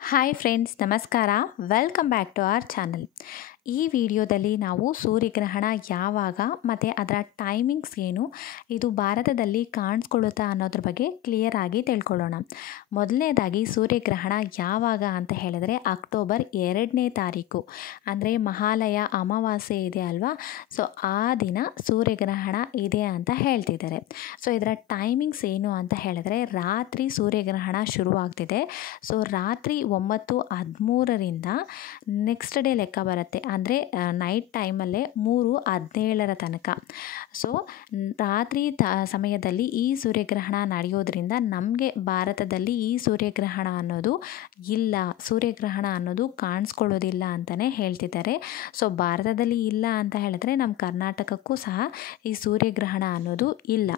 Hi friends, ನಮಸ್ಕಾರ. Welcome back to our channel. ಈ ವಿಡಿಯೋದಲ್ಲಿ ನಾವು ಸೂರ್ಯಗ್ರಹಣ ಯಾವಾಗ ಮತ್ತು ಅದರ ಟೈಮಿಂಗ್ಸ್ ಏನು, ಇದು ಭಾರತದಲ್ಲಿ ಕಾಣಿಸ್ಕೊಳ್ಳುತ್ತಾ ಅನ್ನೋದ್ರ ಬಗ್ಗೆ ಕ್ಲಿಯರ್ ಆಗಿ ತಿಳ್ಕೊಳ್ಳೋಣ. ಮೊದಲನೇದಾಗಿ ಸೂರ್ಯಗ್ರಹಣ ಯಾವಾಗ ಅಂತ ಹೇಳಿದ್ರೆ ಅಕ್ಟೋಬರ್ 2ನೇ ತಾರೀಕು, ಅಂದರೆ ಮಹಾಲಯ ಅಮಾವಾಸ್ಯೆ ಇದೆ ಅಲ್ವಾ, ಸೊ ಆ ದಿನ ಸೂರ್ಯಗ್ರಹಣ ಇದೆ ಅಂತ ಹೇಳ್ತಿದ್ದಾರೆ. ಸೊ ಇದರ ಟೈಮಿಂಗ್ಸ್ ಏನು ಅಂತ ಹೇಳಿದ್ರೆ ರಾತ್ರಿ ಸೂರ್ಯಗ್ರಹಣ ಶುರುವಾಗ್ತಿದೆ. ಸೊ ರಾತ್ರಿ 9:13 ನೆಕ್ಸ್ಟ್ ಡೇ ಲೆಕ್ಕ ಬರುತ್ತೆ, ಅಂದರೆ ನೈಟ್ ಟೈಮಲ್ಲೇ 3:17 ತನಕ. ಸೊ ರಾತ್ರಿ ಸಮಯದಲ್ಲಿ ಈ ಸೂರ್ಯಗ್ರಹಣ ನಡೆಯೋದ್ರಿಂದ ನಮಗೆ ಭಾರತದಲ್ಲಿ ಈ ಸೂರ್ಯಗ್ರಹಣ ಅನ್ನೋದು ಇಲ್ಲ, ಸೂರ್ಯಗ್ರಹಣ ಅನ್ನೋದು ಕಾಣಿಸ್ಕೊಳ್ಳೋದಿಲ್ಲ ಅಂತಲೇ ಹೇಳ್ತಿದ್ದಾರೆ. ಸೊ ಭಾರತದಲ್ಲಿ ಇಲ್ಲ ಅಂತ ಹೇಳಿದ್ರೆ ನಮ್ಮ ಕರ್ನಾಟಕಕ್ಕೂ ಸಹ ಈ ಸೂರ್ಯಗ್ರಹಣ ಅನ್ನೋದು ಇಲ್ಲ.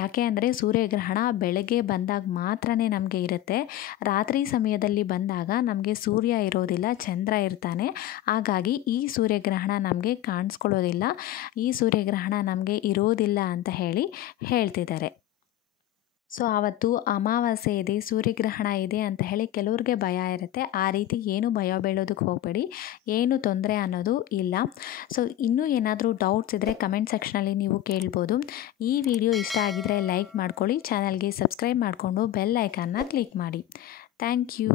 ಯಾಕೆ ಅಂದರೆ ಸೂರ್ಯಗ್ರಹಣ ಬೆಳಗ್ಗೆ ಬಂದಾಗ ಮಾತ್ರನೇ ನಮಗೆ ಇರುತ್ತೆ. ರಾತ್ರಿ ಸಮಯದಲ್ಲಿ ಬಂದಾಗ ನಮಗೆ ಸೂರ್ಯ ಇರೋದಿಲ್ಲ, ಚಂದ್ರ ಇರ್ತಾನೆ. ಹಾಗಾಗಿ ಈ ಸೂರ್ಯಗ್ರಹಣ ನಮಗೆ ಕಾಣಿಸ್ಕೊಳ್ಳೋದಿಲ್ಲ, ಈ ಸೂರ್ಯಗ್ರಹಣ ನಮಗೆ ಇರೋದಿಲ್ಲ ಅಂತ ಹೇಳ್ತಿದ್ದಾರೆ. ಸೊ ಆವತ್ತು ಅಮಾವಾಸ್ಯೆ ಇದೆ, ಸೂರ್ಯಗ್ರಹಣ ಇದೆ ಅಂತ ಹೇಳಿ ಕೆಲವ್ರಿಗೆ ಭಯ ಇರುತ್ತೆ. ಆ ರೀತಿ ಏನು ಭಯ ಬೀಳೋದಕ್ಕೆ ಹೋಗಬೇಡಿ, ಏನು ತೊಂದರೆ ಅನ್ನೋದು ಇಲ್ಲ. ಸೊ ಇನ್ನೂ ಏನಾದರೂ ಡೌಟ್ಸ್ ಇದ್ದರೆ ಕಮೆಂಟ್ ಸೆಕ್ಷನಲ್ಲಿ ನೀವು ಕೇಳ್ಬೋದು. ಈ ವಿಡಿಯೋ ಇಷ್ಟ ಆಗಿದರೆ ಲೈಕ್ ಮಾಡ್ಕೊಳ್ಳಿ, ಚಾನಲ್ಗೆ ಸಬ್ಸ್ಕ್ರೈಬ್ ಮಾಡಿಕೊಂಡು ಬೆಲ್ ಐಕಾನ್ನ ಕ್ಲಿಕ್ ಮಾಡಿ. Thank you.